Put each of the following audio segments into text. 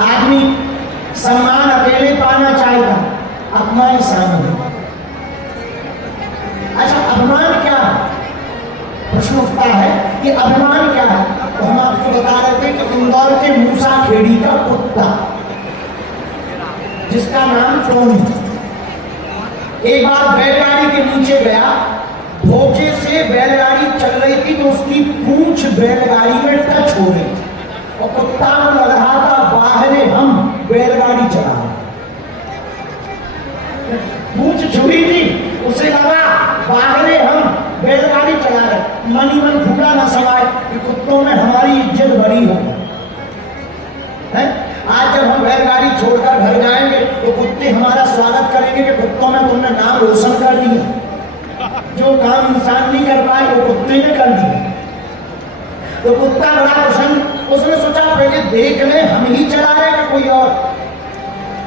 आदमी सम्मान अकेले पाना चाहेगा, अपमान सामूहिक। अच्छा, अभिमान क्या है? प्रश्न उठता है कि अभिमान क्या है? तो हम आपको बता रहे थे कि इंदौर के मूसा खेड़ी का कुत्ता जिसका नाम टोनी एक बार बैलगाड़ी के नीचे गया, धोखे से बैलगाड़ी चल रही थी तो उसकी पूंछ बैलगाड़ी में टच हो गई और कुत्ता को लग रहा था बाहरे हम बैलगाड़ी चला रहे, पूंछ छुरी थी, उसे लगा बाहरे हम बैलगाड़ी चला रहे। मन ही मन फूला ना समाए कि कुत्तों में हमारी इज्जत बड़ी हो। आज जब हम बैलगाड़ी छोड़कर घर जाएंगे तो कुत्ते हमारा स्वागत करेंगे कि कुत्तों में तुमने नाम रोशन कर दिया, जो काम इंसान नहीं कर पाए वो कुत्ते ने कर दिया। तो कुत्ता बड़ा प्रसन्न, उसने सोचा पहले देख ले हम ही चला रहे हैं कोई और,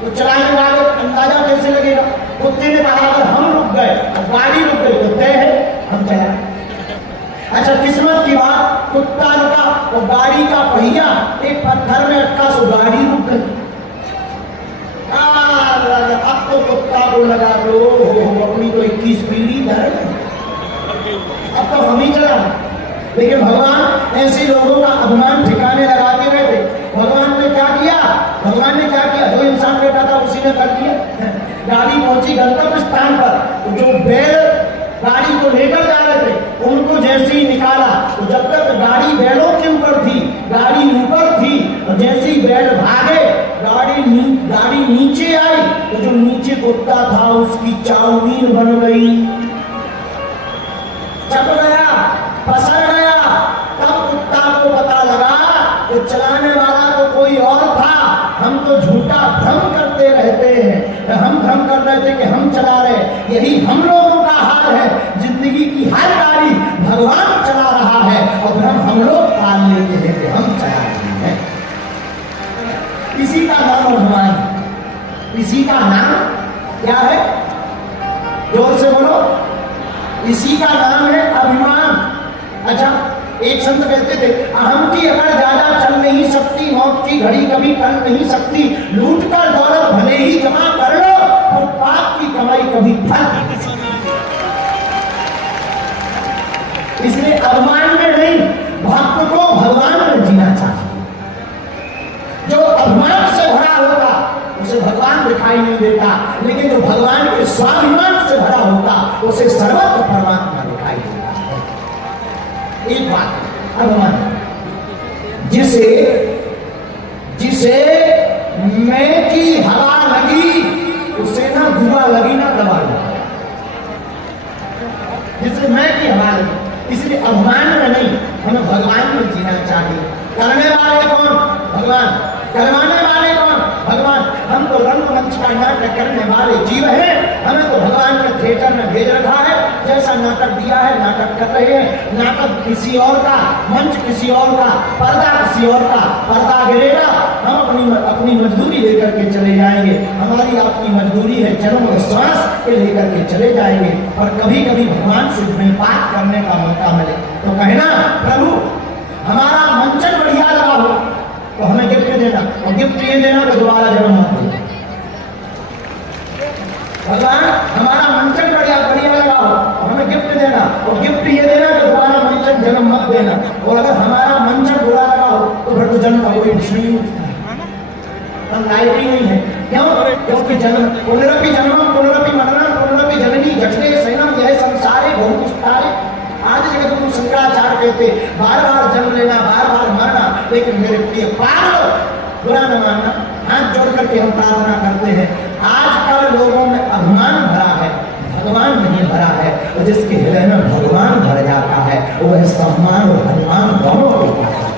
तो चलाने वाले अंदाजा कैसे लगेगा। कुत्ते ने कहा अगर हम रुक गए, गाड़ी रुक गई तो तय है हम चला। अच्छा, किस्मत की बात, कुत्ता रुका और गाड़ी का पहिया एक पत्थर में अटका, सो गाड़ी रुक गई। अब तो कुत्ता को लगा लो अपनी तो 21 पीढ़ी धर, अब तो हम ही चला। लेकिन भगवान ऐसे लोगों का अभिमान ठिकाने लगाते रहते। भगवान ने क्या किया? भगवान ने क्या किया? जो इंसान बैठा था उसी ने कर दिया। गाड़ी पहुंची गंतव्य स्थान पर, तो जो बैल गाड़ी को लेकर जा रहे थे उनको जैसे ही निकाला तो जब तक गाड़ी बैलों के ऊपर थी, गाड़ी ऊपर थी, और जैसे ही बैल भागे गाड़ी नीचे आई तो जो नीचे कुत्ता था उसकी चाउमीन बन गई, चप गया, पसर गया। तब कुत्ता को पता लगा कि चलाने वाला तो कोई और था, हम तो झूठा भ्रम करते रहते हैं, हम भ्रम कर रहे थे कि हम चला रहे। यही हम लोगों का हाल है, जिंदगी की हर गाड़ी भगवान चला रहा है और भ्रम हम लोग पाल लेते हैं कि हम चला रहे हैं। इसी का नाम अभिमान, इसी का नाम क्या है? जोर से बोलो, इसी का नाम है अभिमान। अच्छा, एक संत कहते थे अहम की अगर ज्यादा चल नहीं सकती, मौत की घड़ी कभी टल नहीं सकती, लूट कर दौलत भले ही जमा कर लो और पाप की कमाई कभी फल नहीं सकती। इसलिए अभिमान में नहीं, भक्त को भगवान में जीना चाहिए। जो अभिमान से भरा होगा उसे भगवान दिखाई नहीं देता, लेकिन जो भगवान के स्वाभिमान से भरा होता उसे सर्वत्र परमात्मा दिखाई देता है। एक बात, अभिमान जिसे मैं की हवा लगी उसे ना दुआ लगी ना दवा लगी, जिसे मैं की हवा लगी। इसलिए अभिमान में नहीं, हमें भगवान में जीना चाहिए। करने वाले कौन? भगवान। करवाने वाले कौन? भगवान। हम तो रंगमंच का नाटक करने वाले जीव हैं, हमें तो भगवान ने थिएटर में भेज रखा है, जैसा नाटक दिया है नाटक कर रहे हैं। नाटक किसी और का, मंच किसी और का, पर्दा किसी और का, पर्दा गिरेगा, हम अपनी मजदूरी लेकर के चले जाएंगे। हमारी आपकी मजदूरी है जन्म और श्वास के लेकर के चले जाएंगे। और कभी कभी भगवान से बात करने का मौका मिले तो कहना प्रभु हमारा मंचन बढ़िया लगा हो तो हमें गिफ्ट देना, और गिफ्ट ये देना तो दोबारा जन्म मत देना। भगवान हमारा मंचन बढ़िया लगा हो तो हमें गिफ्ट देना, और गिफ्ट ये देना कि दोबारा मंचन जन्म मत देना। और अगर हमारा मंचन बुरा लगा हो तो फिर तो जन्म का कोई प्रश्न नहीं उठता है, लायक ही नहीं है। क्यों? क्योंकि जन्म पुनरपि जन्मम पुनरपि मननम पुनरपि जननी जठरे सैनम यह संसारे बहुपुष्टारे। आज जगत गुरु शंकराचार्य कहते बार बार जन्म लेना, बार बार मरना, लेकिन मेरे प्रिय पागल बुरा न मानना। हाथ जोड़ करके हम प्रार्थना करते हैं, आजकल लोगों में अभिमान भरा है, भगवान नहीं भरा है। और जिसके हृदय में भगवान भर जाता है वह सम्मान और हनुमान दोनों को पाता है।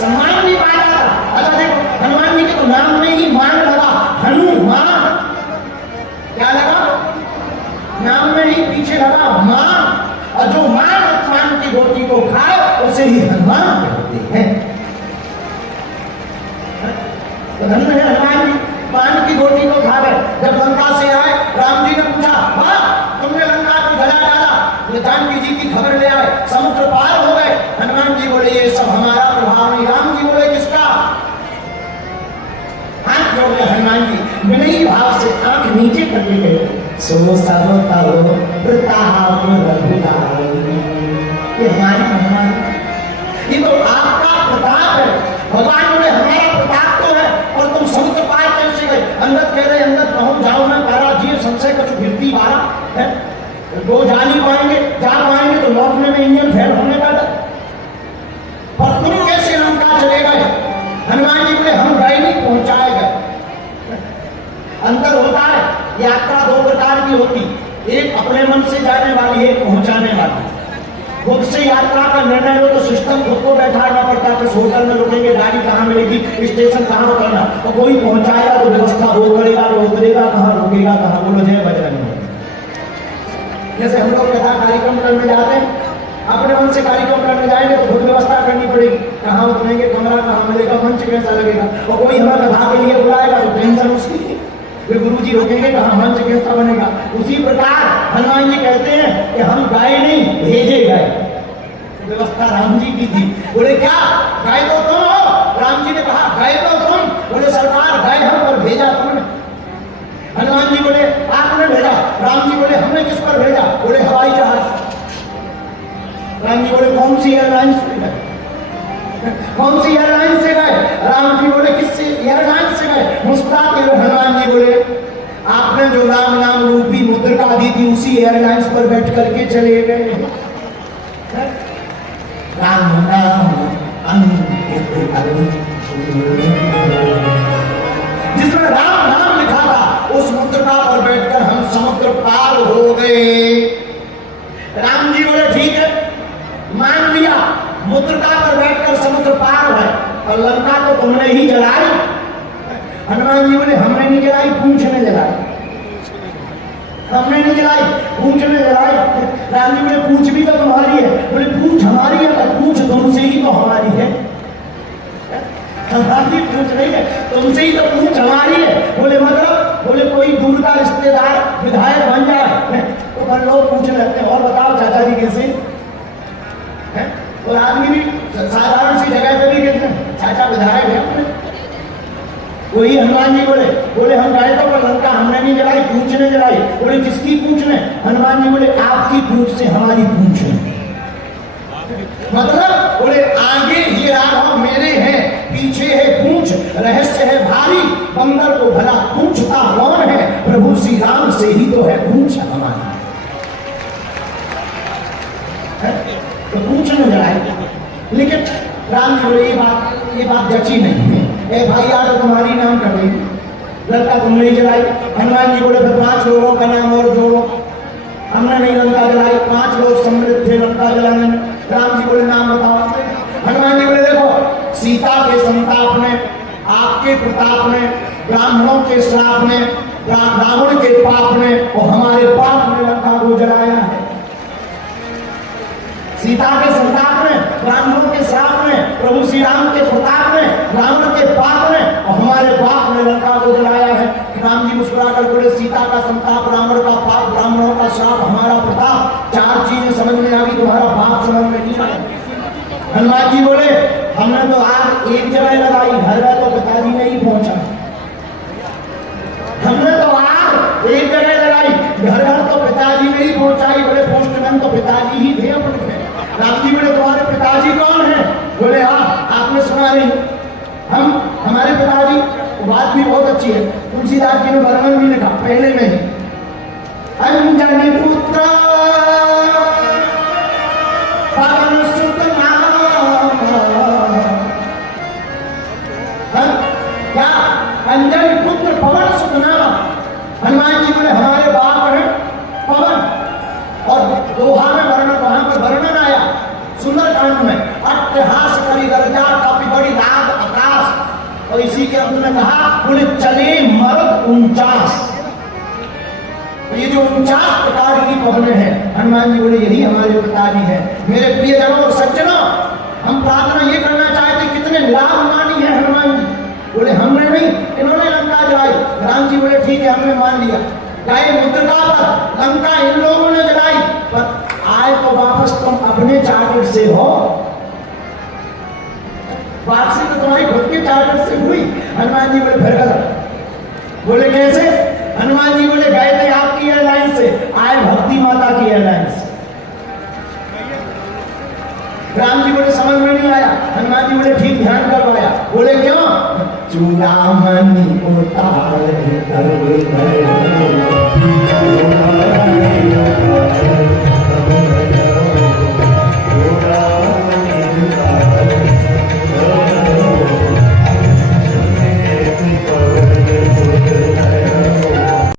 सम्मान नहीं पाया जाता। अच्छा देखो, हनुमान जी के तो नाम में ही मान लगा, हनुमान क्या लगा? नाम में ही पीछे लगा मान, और जो मान की रोटी को खाए उसे ही हनुमान कहते हैं। तो धन्य है हनुमान जी, मान की रोटी को खा गए। जब लंका से आए, राम जी ने पूछा वाह तुमने लंका को जला डाला, जानकी जी की खबर ले आए, समुद्र पार हो गए। हनुमान जी बोले ये सब हमारा प्रभाव नहीं। राम जी बोले कि करके कहते सो सब तब प्रताप रघुराई। ये हमारी महिमा है, ये तो आपका प्रताप है। भगवान बोले हमारा प्रताप तो है और तुम समुद्र पार कैसे गए? अंदर कह रहे अंदर कहूँ जाओ मैं पारा जीव संशय कुछ गिरती बारा है, वो जा नहीं पाएंगे, जा पाएंगे तो लौटने में इंजन फेल होने का डर। पर तुम कैसे लंका चले गए? हनुमान जी बोले हम गए नहीं, पहुंचाए गए। अंतर होता है, यात्रा दो प्रकार की होती, एक अपने मन से जाने वाली, एक पहुंचाने वाली। खुद से यात्रा का निर्णय हो तो सिस्टम खुद को बैठाना पड़ता है, किस होटल में रुकेंगे, गाड़ी कहाँ मिलेगी, स्टेशन कहाँ उतरना, और कोई पहुंचाएगा तो व्यवस्था वो करेगा, तो उतरेगा कहाँ, रुकेगा कहाँ। बोलो जय बजरंग। जैसे हम लोग कथा कार्यक्रम करने जाते हैं, अपने मन से कार्यक्रम करने जाएंगे तो खुद व्यवस्था करनी पड़ेगी, कहाँ उतरेंगे, कमरा कहाँ मिलेगा, मंच कैसा लगेगा। और कोई हमें कथा के लिए बुलाएगा तो टेंशन उसकी, फिर गुरु जी रोकेंगे कहाँ, मंच कैसा बनेगा। उसी प्रकार हनुमान जी कहते हैं कि हम गए नहीं, भेजे गए। व्यवस्था राम जी की थी। बोले क्या गए तो तुम हो? राम जी ने कहा गए तो तुम। बोले सरकार गए हम पर भेजा तुमने। हनुमान जी बोले आपने भेजा। राम जी बोले हमने किस पर भेजा? बोले हवाई जहाज। राम जी बोले कौन सी एयरलाइंस से गए? कौन सी एयरलाइन से गए? राम जी बोले किससे एयरलाइन से गए? मुस्कुराते हुए हनुमान जी बोले आपने जो राम नाम रूपी मुद्रिका दी थी उसी एयरलाइंस पर बैठ करके चले गए। राम नाम अंकित जिसमें राम नाम लिखा था उस मुद्रिका पर बैठकर हम समुद्र पार हो गए। राम जी बोले ठीक है, मान लिया, मुद्रिका पर बैठकर समुद्र पार है, और लंका तो तुमने ही जलाई। हनुमान जी बोले हमने नहीं जलाई, पूंछ ने जलाई। हमने नहीं जलाई, पूंछ ने जलाई। राम जी बोले पूंछ भी तो तुम्हारी है। बोले पूंछ हमारी है, तो पूंछ तुमसे ही तो हमारी है। हमारी पूंछ नहीं है, तुमसे ही तो पूंछ हमारी है। बोले मतलब? बोले कोई दूर का रिश्तेदार विधायक बन जाए तो पर लोग पूछ लेते हैं और बताओ चाचा जी कैसे है? और आदमी भी साधारण सी जगह पे भी कहते हैं चाचा विधायक है अपने। वही हनुमान जी बोले हम गए तो लंका हमने नहीं जलाई, पूंछ ने जलाई। बोले किसकी पूंछ ने? हनुमान जी बोले आपकी पूंछ से हमारी पूंछ है। मतलब बोले आगे ये राघव मेरे हैं, पीछे है पूंछ, रहस्य है भारी, बंदर को भला पूंछता कौन है? प्रभु श्री राम से ही तो है पूंछ हमारी। तो पूंछ ने जलाई। लेकिन राम जी बोले ये बात जची नहीं है। ए भाई यार तो तुम्हारी नाम कर देगी, लंका तुमने ही जलाई। हनुमान जी बोले फिर 5 लोगों का नाम और जोड़ो। हमने नहीं लंका जलाई, 5 लोग सम्मिलित थे लंका जलाने में। राम जी बोले नाम बताओ। हनुमान जी बोले देखो सीता के संताप में, आपके प्रताप में, ब्राह्मणों के श्राप में, रावण के पाप में और हमारे पाप में लंका को जलाया है। सीता के संताप में, ब्राह्मणों के श्राप में, प्रभु श्री राम के प्रताप में, रावण के पाप में और हमारे पाप में लंका को जलाया है। राम जी मुस्कुरा कर बोले सीता का संताप, रावण का पाप, ब्राह्मणों का श्राप, हमारा प्रताप, 4 चीजें समझ में आ गई, तुम्हारा पाप समझ में नहीं आया। हनुमान जी बोले हमने तो आग एक जगह लगाई, घर में तो पिताजी नहीं पहुंचा। हमने तो आग एक जगह लगाई, घर तो पिताजी नहीं पहुंचाई। बोले पोस्टमैन तो पिताजी ही थे अपने। राम जी बोले तुम्हारे पिताजी कौन है? बोले हाँ आपने सुना नहीं, हमारे पिताजी। बात भी बहुत अच्छी है, तुलसीदास जी ने वर्णन भी लिखा पहले में ही। अंजनी पुत्र पवन सुत नाम। क्या? अंजनी पुत्र पवन सुत नाम। हनुमान जी बोले हमारे बाप हैं पवन। और दोहा में वर्णन, वहां पर वर्णन आया सुंदरकांड में, अट्टहास करी गर्जा काफी बड़ी राग आकाश। और इसी के अंत में कहा बोले चले मर्द 49। ये जो 49 प्रकार की पवने हैं, हनुमान जी बोले यही हमारे पिताजी है। मेरे प्रियजनों और सज्जनों, हम प्रार्थना ये करना चाहते कितने निराभिमानी है हनुमान जी। बोले हमने नहीं, इन्होंने लंका जलाई। राम जी बोले ठीक है हमने मान लिया, गए मुद्रिका पर, लंका इन लोगों ने जलाई, पर आए तो वापस तुम अपने चार्टर से हो। वापसी तो तुम्हारी खुद के चार्टर से हुई। हनुमान जी बोले फिर गलत। बोले कैसे? हनुमान जी बोले गए थे आपकी एयरलाइन से, आए भक्ति माता की एयरलाइन से। राम जी बोले समझ में नहीं आया। हनुमान जी बोले ठीक ध्यान करवाया। बोले क्यों? चूड़ामणि उतार